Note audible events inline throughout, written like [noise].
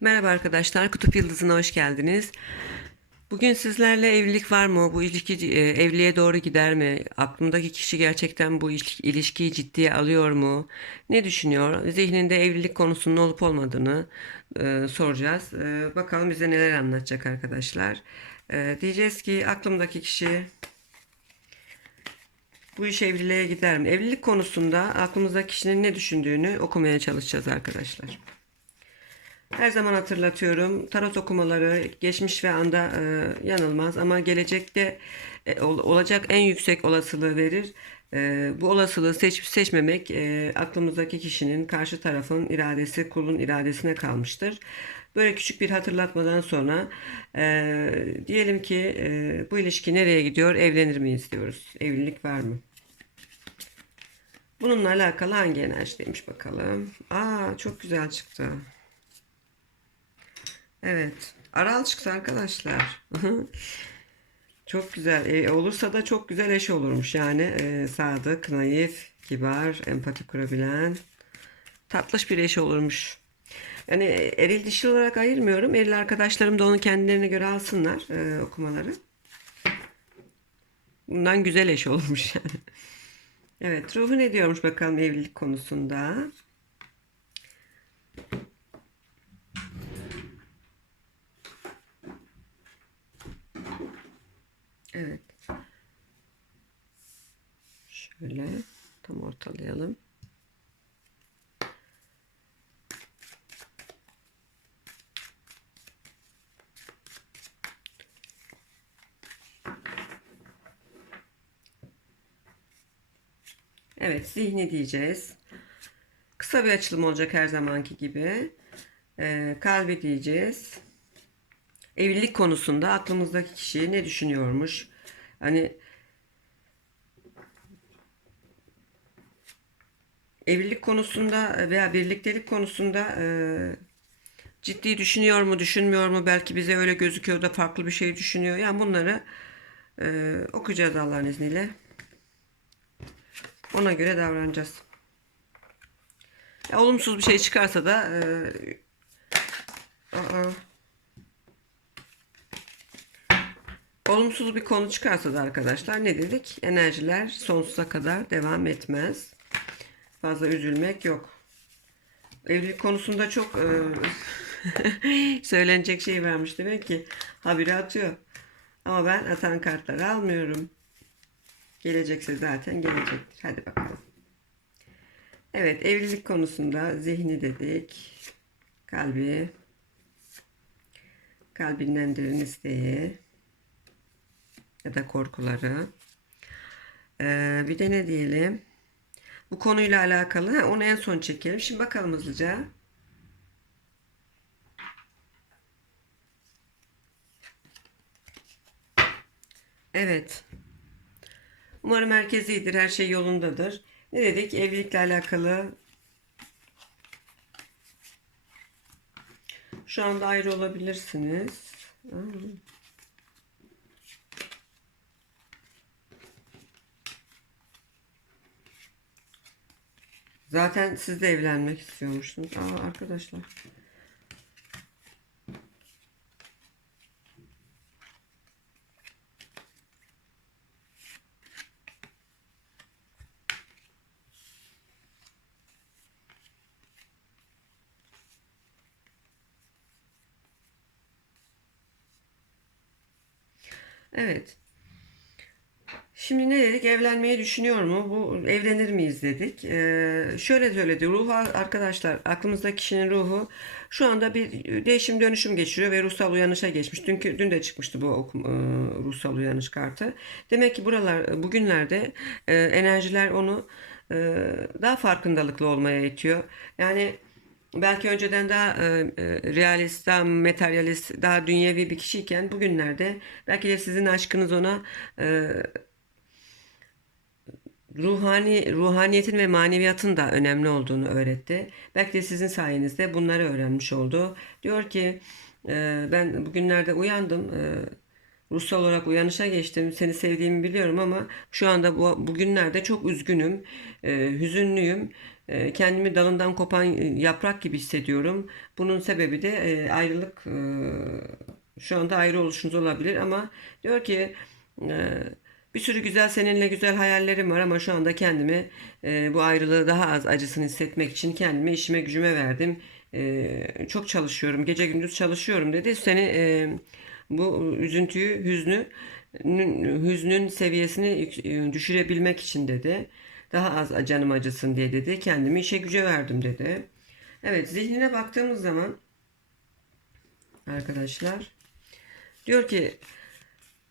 Merhaba arkadaşlar, Kutup Yıldızı'na hoş geldiniz. Bugün sizlerle evlilik var mı? Bu ilişki e, evliliğe doğru gider mi? Aklımdaki kişi gerçekten bu iş- ilişkiyi ciddiye alıyor mu? Ne düşünüyor? Zihninde evlilik konusunun olup olmadığını e, soracağız. E, bakalım bize neler anlatacak arkadaşlar. E, diyeceğiz ki aklımdaki kişi bu iş evliliğe gider mi? Evlilik konusunda aklımızdaki kişinin ne düşündüğünü okumaya çalışacağız arkadaşlar. Her zaman hatırlatıyorum. Tarot okumaları geçmiş ve anda e, yanılmaz ama gelecekte e, ol- olacak en yüksek olasılığı verir. E, bu olasılığı seç, seçmemek e, aklımızdaki kişinin karşı tarafın iradesi kulun iradesine kalmıştır. Böyle küçük bir hatırlatmadan sonra e, diyelim ki e, bu ilişki nereye gidiyor? Evlenir miyiz diyoruz. Evlilik var mı? Bununla alakalı hangi enerjideymiş bakalım. Aa çok güzel çıktı. Evet. Aral çıktı arkadaşlar. [laughs] çok güzel. E, olursa da çok güzel eş olurmuş. Yani e, sadık, naif, kibar, empati kurabilen, tatlış bir eş olurmuş. Yani eril dişi olarak ayırmıyorum. Eril arkadaşlarım da onu kendilerine göre alsınlar e, okumaları. Bundan güzel eş olurmuş [laughs] yani. Evet, ruhu ne diyormuş bakalım evlilik konusunda. Evet. Şöyle tam ortalayalım. Evet, zihni diyeceğiz. Kısa bir açılım olacak her zamanki gibi. Ee, kalbi diyeceğiz. Evlilik konusunda aklımızdaki kişi ne düşünüyormuş? Hani evlilik konusunda veya birliktelik konusunda e, ciddi düşünüyor mu, düşünmüyor mu? Belki bize öyle gözüküyor da farklı bir şey düşünüyor. Yani bunları e, okuyacağız Allah'ın izniyle. Ona göre davranacağız. Ya, olumsuz bir şey çıkarsa da e, aa, olumsuz bir konu çıkarsa da arkadaşlar ne dedik? Enerjiler sonsuza kadar devam etmez. Fazla üzülmek yok. Evlilik konusunda çok e, [laughs] söylenecek şey vermiş demek ki habire atıyor. Ama ben atan kartları almıyorum. Gelecekse zaten gelecektir. Hadi bakalım. Evet evlilik konusunda zihni dedik. Kalbi. Kalbinden derin isteği. Ya da korkuları. Ee, bir de ne diyelim? Bu konuyla alakalı. Onu en son çekelim. Şimdi bakalım hızlıca. Evet. Umarım herkes iyidir, her şey yolundadır. Ne dedik? Evlilikle alakalı şu anda ayrı olabilirsiniz. Aa. Zaten siz de evlenmek istiyormuşsunuz. Aa, arkadaşlar. Evet. Şimdi ne dedik? Evlenmeyi düşünüyor mu? Bu evlenir miyiz dedik. Ee, şöyle söyledi. Ruhu arkadaşlar aklımızda kişinin ruhu şu anda bir değişim dönüşüm geçiriyor ve ruhsal uyanışa geçmiş. Dünkü dün de çıkmıştı bu okum, e, ruhsal uyanış kartı. Demek ki buralar bugünlerde e, enerjiler onu e, daha farkındalıklı olmaya itiyor. Yani belki önceden daha e, e, realist, daha materyalist, daha dünyevi bir kişiyken bugünlerde belki de sizin aşkınız ona e, ruhani ruhaniyetin ve maneviyatın da önemli olduğunu öğretti. Belki de sizin sayenizde bunları öğrenmiş oldu. Diyor ki e, ben bugünlerde uyandım. e, ruhsal olarak uyanışa geçtim. Seni sevdiğimi biliyorum ama şu anda bu bugünlerde çok üzgünüm, e, hüzünlüyüm. E, kendimi dalından kopan yaprak gibi hissediyorum. Bunun sebebi de e, ayrılık. e, şu anda ayrı oluşunuz olabilir ama diyor ki e, bir sürü güzel seninle güzel hayallerim var ama şu anda kendimi e, bu ayrılığı daha az acısını hissetmek için kendimi işime gücüme verdim. E, çok çalışıyorum, gece gündüz çalışıyorum dedi. Seni e, bu üzüntüyü, hüznü, hüznün seviyesini e, düşürebilmek için dedi. Daha az canım acısın diye dedi. Kendimi işe güce verdim dedi. Evet, zihnine baktığımız zaman arkadaşlar diyor ki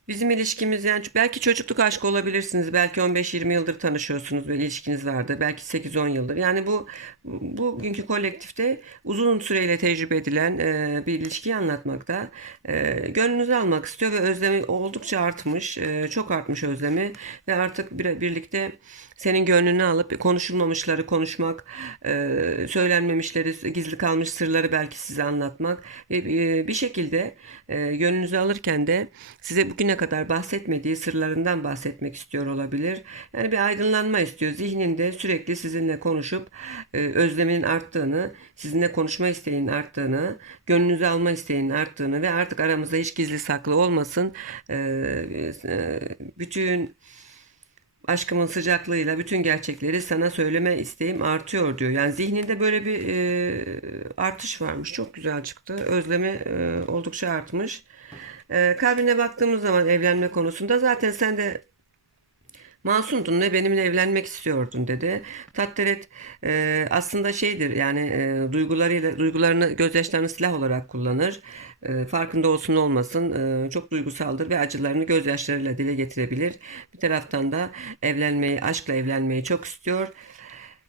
Bizim ilişkimiz yani belki çocukluk aşkı olabilirsiniz. Belki 15-20 yıldır tanışıyorsunuz ve ilişkiniz vardı. Belki 8-10 yıldır. Yani bu bugünkü kolektifte uzun süreyle tecrübe edilen e, bir ilişkiyi anlatmakta. E, gönlünüzü almak istiyor ve özlemi oldukça artmış. E, çok artmış özlemi ve artık bir, birlikte senin gönlünü alıp konuşulmamışları konuşmak, e, söylenmemişleri, gizli kalmış sırları belki size anlatmak ve e, bir şekilde e, gönlünüzü alırken de size bugüne kadar bahsetmediği sırlarından bahsetmek istiyor olabilir. Yani bir aydınlanma istiyor. Zihninde sürekli sizinle konuşup e, özleminin arttığını, sizinle konuşma isteğinin arttığını, gönlünüzü alma isteğinin arttığını ve artık aramızda hiç gizli saklı olmasın. Bütün aşkımın sıcaklığıyla bütün gerçekleri sana söyleme isteğim artıyor diyor. Yani zihninde böyle bir artış varmış. Çok güzel çıktı. Özlemi oldukça artmış. Kalbine baktığımız zaman evlenme konusunda zaten sen de Masumdun ve benimle evlenmek istiyordun dedi. Tatteret e, aslında şeydir yani e, duygularıyla duygularını gözyaşlarını silah olarak kullanır. E, farkında olsun olmasın e, çok duygusaldır ve acılarını gözyaşlarıyla dile getirebilir. Bir taraftan da evlenmeyi, aşkla evlenmeyi çok istiyor.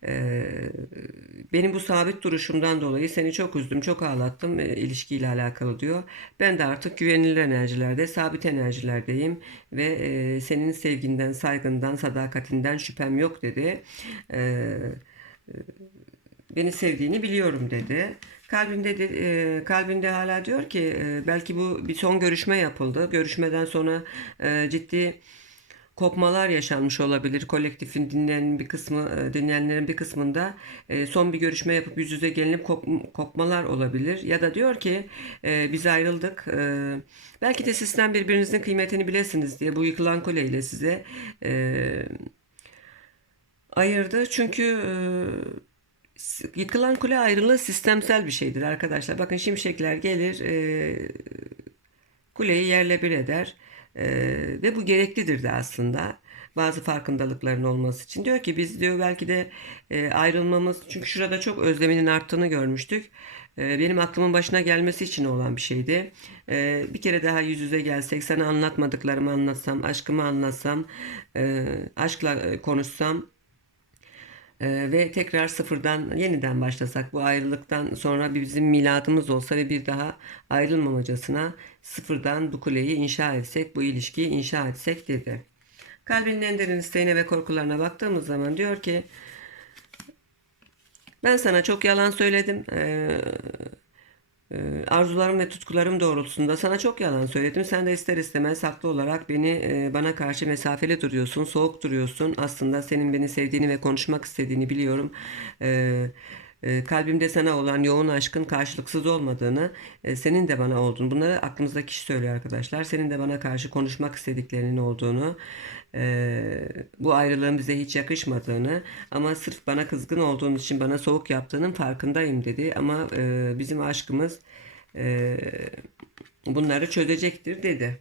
E, benim bu sabit duruşumdan dolayı seni çok üzdüm, çok ağlattım e, ilişkiyle alakalı diyor. Ben de artık güvenilir enerjilerde, sabit enerjilerdeyim ve e, senin sevginden, saygından, sadakatinden şüphem yok dedi. E, beni sevdiğini biliyorum dedi. Kalbinde de, e, kalbinde hala diyor ki e, belki bu bir son görüşme yapıldı. Görüşmeden sonra e, ciddi kopmalar yaşanmış olabilir. Kolektifin dinleyen bir kısmı, e, dinleyenlerin bir kısmında e, son bir görüşme yapıp yüz yüze gelinip kop- kopmalar olabilir. Ya da diyor ki e, biz ayrıldık. Belki de sizden birbirinizin kıymetini bilesiniz diye bu yıkılan kuleyle size ayırdı. Çünkü yıkılan kule ayrılığı sistemsel bir şeydir arkadaşlar. Bakın şimşekler gelir, kuleyi yerle bir eder. E, ve bu gereklidir de aslında. Bazı farkındalıkların olması için. Diyor ki biz diyor belki de e, ayrılmamız çünkü şurada çok özleminin arttığını görmüştük. Benim aklımın başına gelmesi için olan bir şeydi. Bir kere daha yüz yüze gelsek, sana anlatmadıklarımı anlatsam, aşkımı anlatsam, aşkla konuşsam ee, ve tekrar sıfırdan yeniden başlasak bu ayrılıktan sonra bizim miladımız olsa ve bir daha ayrılmamacasına sıfırdan bu kuleyi inşa etsek, bu ilişkiyi inşa etsek dedi. Kalbinin en derin isteğine ve korkularına baktığımız zaman diyor ki ben sana çok yalan söyledim. Ee, arzularım ve tutkularım doğrultusunda sana çok yalan söyledim. Sen de ister istemez haklı olarak beni e, bana karşı mesafeli duruyorsun, soğuk duruyorsun. Aslında senin beni sevdiğini ve konuşmak istediğini biliyorum. E, e, kalbimde sana olan yoğun aşkın karşılıksız olmadığını, e, senin de bana olduğunu, bunları aklımızdaki kişi söylüyor arkadaşlar. Senin de bana karşı konuşmak istediklerinin olduğunu, e, bu ayrılığın bize hiç yakışmadığını ama sırf bana kızgın olduğun için bana soğuk yaptığının farkındayım dedi. Ama e, bizim aşkımız e, bunları çözecektir dedi.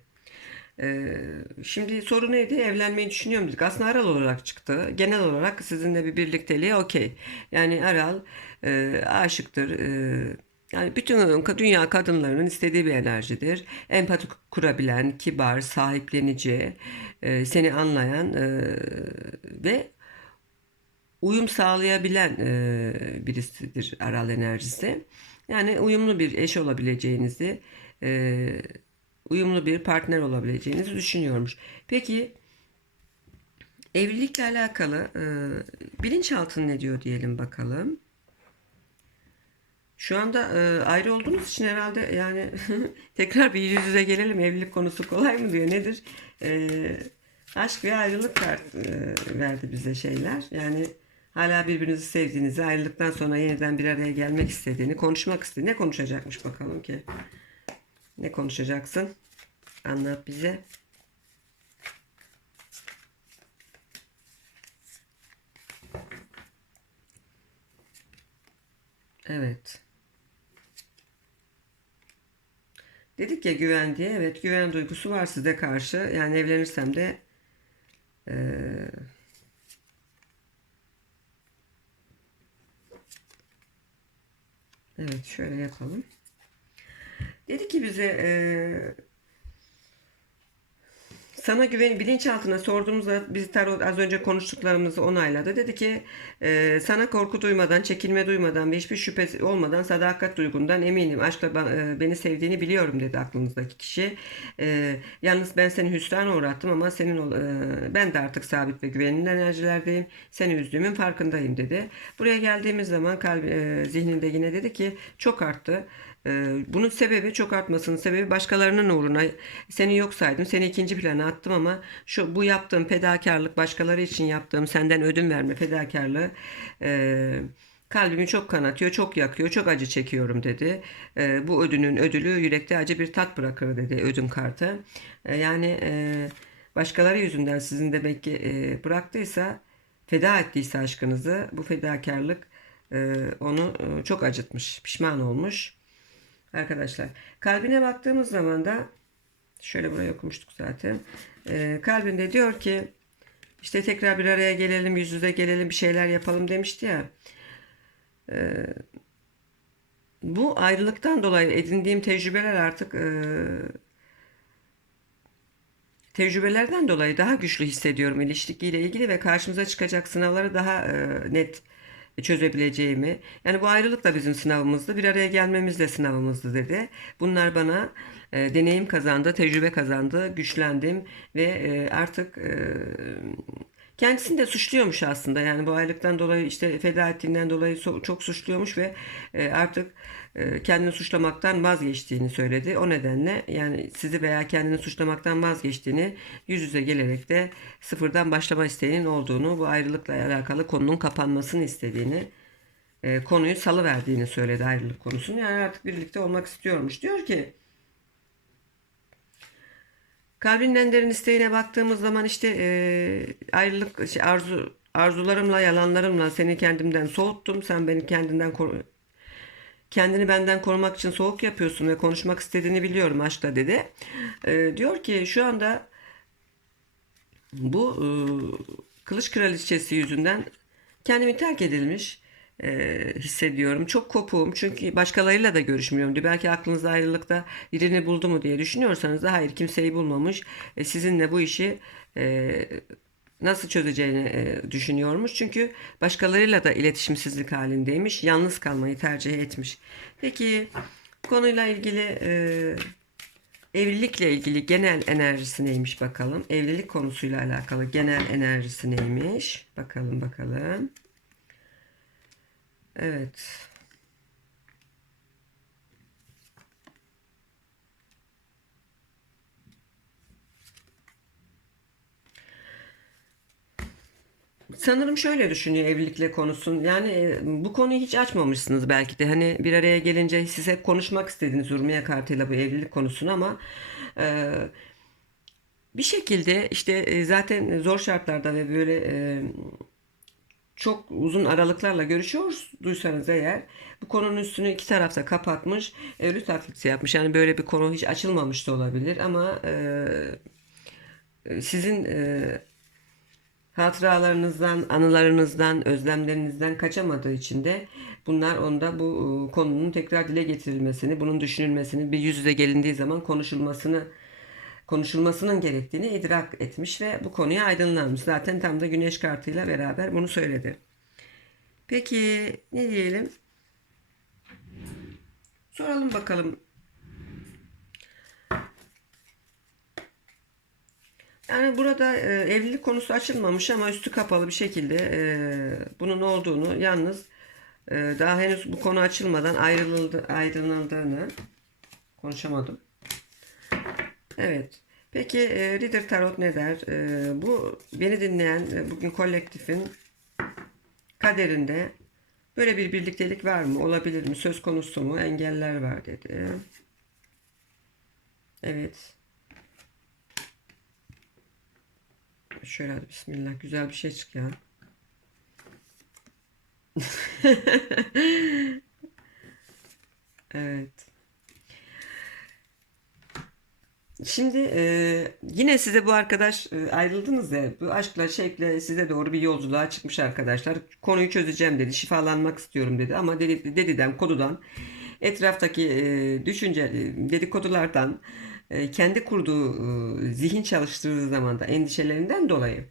Ee, şimdi soru neydi? Evlenmeyi düşünüyorum dedik. Aslında Aral olarak çıktı. Genel olarak sizinle bir birlikteliğe okey. Yani Aral e, aşıktır. E, yani bütün dünya kadınlarının istediği bir enerjidir. Empati kurabilen, kibar, sahiplenici, e, seni anlayan e, ve uyum sağlayabilen e, birisidir Aral enerjisi. Yani uyumlu bir eş olabileceğinizi uyumlu bir partner olabileceğinizi düşünüyormuş. Peki evlilikle alakalı bilinçaltın ne diyor diyelim bakalım. Şu anda e, ayrı olduğumuz için herhalde yani [laughs] tekrar bir yüz yüze gelelim evlilik konusu kolay mı diyor nedir? E, aşk ve ayrılık e, verdi bize şeyler. Yani hala birbirinizi sevdiğinizi, ayrılıktan sonra yeniden bir araya gelmek istediğini, konuşmak istediğini. Ne konuşacakmış bakalım ki? Ne konuşacaksın? Anlat bize. Evet. Dedik ya güven diye. Evet güven duygusu var size karşı. Yani evlenirsem de eee, evet şöyle yapalım. Dedi ki bize eee, sana güveni bilinçaltına sorduğumuzda biz tarot az önce konuştuklarımızı onayladı. Dedi ki e, sana korku duymadan, çekinme duymadan ve hiçbir şüphe olmadan sadakat duygundan eminim. Aşkla ba- e, beni sevdiğini biliyorum dedi aklınızdaki kişi. E, yalnız ben seni hüsrana uğrattım ama senin e, ben de artık sabit ve güvenilir enerjilerdeyim. Seni üzdüğümün farkındayım dedi. Buraya geldiğimiz zaman kalbi, e, zihninde yine dedi ki çok arttı. Ee, Bunun sebebi çok artmasının sebebi başkalarının uğruna seni yok saydım, seni ikinci plana attım ama şu bu yaptığım fedakarlık, başkaları için yaptığım senden ödün verme fedakarlığı e, kalbimi çok kanatıyor, çok yakıyor, çok acı çekiyorum dedi. E, bu ödünün ödülü yürekte acı bir tat bırakır dedi ödün kartı. E, yani e, başkaları yüzünden sizin demek ki e, bıraktıysa, feda ettiyse aşkınızı bu fedakarlık e, onu e, çok acıtmış, pişman olmuş. Arkadaşlar kalbine baktığımız zaman da şöyle buraya okumuştuk zaten. Ee, kalbinde diyor ki işte tekrar bir araya gelelim, yüz yüze gelelim, bir şeyler yapalım demişti ya. Bu ayrılıktan dolayı edindiğim tecrübeler artık e, tecrübelerden dolayı daha güçlü hissediyorum ilişkiyle ilgili ve karşımıza çıkacak sınavları daha e, net çözebileceğimi. Yani bu ayrılık da bizim sınavımızdı. Bir araya gelmemiz de sınavımızdı dedi. Bunlar bana e, deneyim kazandı, tecrübe kazandı, güçlendim ve e, artık e, kendisini de suçluyormuş aslında. Yani bu ayrılıktan dolayı işte feda ettiğinden dolayı çok suçluyormuş ve e, artık kendini suçlamaktan vazgeçtiğini söyledi. O nedenle yani sizi veya kendini suçlamaktan vazgeçtiğini yüz yüze gelerek de sıfırdan başlama isteğinin olduğunu, bu ayrılıkla alakalı konunun kapanmasını istediğini, e, konuyu salıverdiğini söyledi ayrılık konusunu. Yani artık birlikte olmak istiyormuş. Diyor ki Kalbinin derin isteğine baktığımız zaman işte e, ayrılık şey, arzu arzularımla yalanlarımla seni kendimden soğuttum. Sen beni kendinden kendini benden korumak için soğuk yapıyorsun ve konuşmak istediğini biliyorum aşkla dedi. E, diyor ki şu anda bu e, kılıç kraliçesi yüzünden kendimi terk edilmiş e, hissediyorum. Çok kopuğum çünkü başkalarıyla da görüşmüyorum. diyor. Belki aklınızda ayrılıkta birini buldu mu diye düşünüyorsanız da hayır kimseyi bulmamış. E, sizinle bu işi e, nasıl çözeceğini e, düşünüyormuş. Çünkü başkalarıyla da iletişimsizlik halindeymiş. Yalnız kalmayı tercih etmiş. Peki konuyla ilgili e, Evlilikle ilgili genel enerjisi neymiş bakalım. Evlilik konusuyla alakalı genel enerjisi neymiş? Bakalım bakalım. Evet. Sanırım şöyle düşünüyor evlilikle konusun. Yani e, bu konuyu hiç açmamışsınız belki de. Hani bir araya gelince siz hep konuşmak istediniz Urmiye kartıyla bu evlilik konusunu ama e, bir şekilde işte e, zaten zor şartlarda ve böyle e, çok uzun aralıklarla görüşüyorsanız eğer bu konunun üstünü iki tarafta kapatmış, evli taklitsi yapmış. Yani böyle bir konu hiç açılmamış da olabilir ama e, sizin e, hatıralarınızdan, anılarınızdan, özlemlerinizden kaçamadığı için de bunlar onda bu e, konunun tekrar dile getirilmesini, bunun düşünülmesini, bir yüz yüze gelindiği zaman konuşulmasını konuşulmasının gerektiğini idrak etmiş ve bu konuya aydınlanmış. Zaten tam da güneş kartıyla beraber bunu söyledi. Peki ne diyelim? Soralım bakalım. Yani burada e, evlilik konusu açılmamış ama üstü kapalı bir şekilde e, bunun olduğunu yalnız Ee, daha henüz bu konu açılmadan ayrılıldı, ayrıldığını konuşamadım. Evet. Peki e, Reader Tarot ne der? E, bu beni dinleyen e, bugün kolektifin kaderinde böyle bir birliktelik var mı? Olabilir mi? Söz konusu mu? Engeller var dedi. Evet. Şöyle bismillah güzel bir şey çıkıyor. Evet. Şimdi e, yine size bu arkadaş e, ayrıldınız ya bu aşkla şevkle size doğru bir yolculuğa çıkmış arkadaşlar. Konuyu çözeceğim dedi. Şifalanmak istiyorum dedi ama dedi, dediden kodudan etraftaki e, düşünce e, dedikodulardan e, kendi kurduğu e, zihin çalıştırdığı zaman da endişelerinden dolayı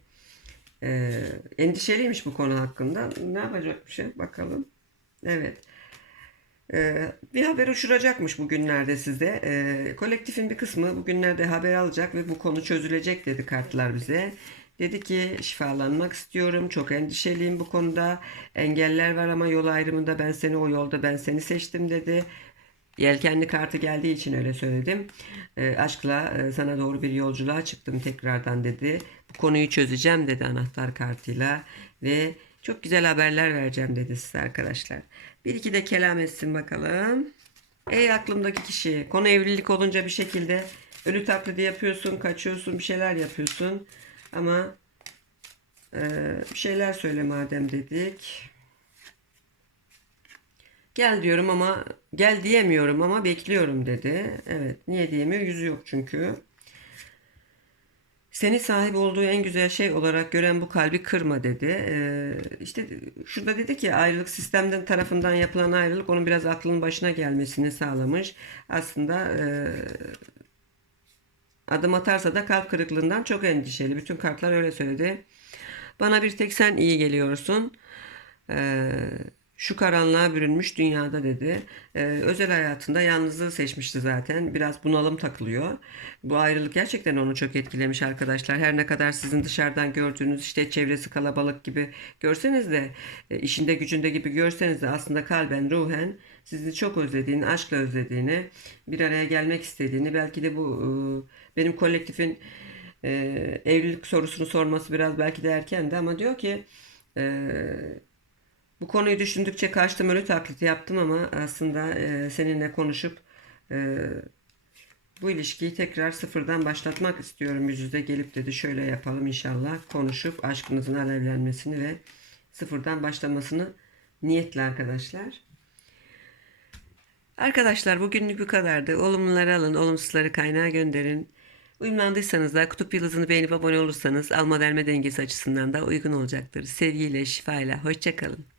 e, endişeliymiş bu konu hakkında. Ne yapacakmış ya? bakalım. Evet. Bir haber uçuracakmış bugünlerde size. Kolektifin bir kısmı bugünlerde haber alacak ve bu konu çözülecek dedi kartlar bize. Dedi ki şifalanmak istiyorum. Çok endişeliyim bu konuda. Engeller var ama yol ayrımında ben seni o yolda ben seni seçtim dedi. Yelkenli kartı geldiği için öyle söyledim. Ee, aşkla e, sana doğru bir yolculuğa çıktım tekrardan dedi. Bu konuyu çözeceğim dedi anahtar kartıyla ve çok güzel haberler vereceğim dedi size arkadaşlar. Bir iki de kelam etsin bakalım. Ey aklımdaki kişi. Konu evlilik olunca bir şekilde ölü taklidi yapıyorsun, kaçıyorsun, bir şeyler yapıyorsun. Ama e, bir şeyler söyle madem dedik. Gel diyorum ama gel diyemiyorum ama bekliyorum dedi. Evet niye diyemiyor? Yüzü yok çünkü. Seni sahip olduğu en güzel şey olarak gören bu kalbi kırma dedi. Ee, işte şurada dedi ki ayrılık sistemden tarafından yapılan ayrılık onun biraz aklının başına gelmesini sağlamış. Aslında e, adım atarsa da kalp kırıklığından çok endişeli. Bütün kartlar öyle söyledi. Bana bir tek sen iyi geliyorsun. Ee, şu karanlığa bürünmüş dünyada dedi. Ee, özel hayatında yalnızlığı seçmişti zaten. Biraz bunalım takılıyor. Bu ayrılık gerçekten onu çok etkilemiş arkadaşlar. Her ne kadar sizin dışarıdan gördüğünüz işte çevresi kalabalık gibi görseniz de e, işinde gücünde gibi görseniz de aslında kalben ruhen sizi çok özlediğini, aşkla özlediğini, bir araya gelmek istediğini belki de bu e, benim kolektifin e, evlilik sorusunu sorması biraz belki de erkendi ama diyor ki e, bu konuyu düşündükçe kaçtım ölü taklidi yaptım ama aslında e, seninle konuşup e, bu ilişkiyi tekrar sıfırdan başlatmak istiyorum yüz yüze gelip dedi şöyle yapalım inşallah konuşup aşkınızın alevlenmesini ve sıfırdan başlamasını niyetle arkadaşlar. Arkadaşlar bugünlük bu kadardı. Olumluları alın, olumsuzları kaynağa gönderin. Uyumlandıysanız da kutup yıldızını beğenip abone olursanız alma verme dengesi açısından da uygun olacaktır. Sevgiyle, şifayla, hoşçakalın.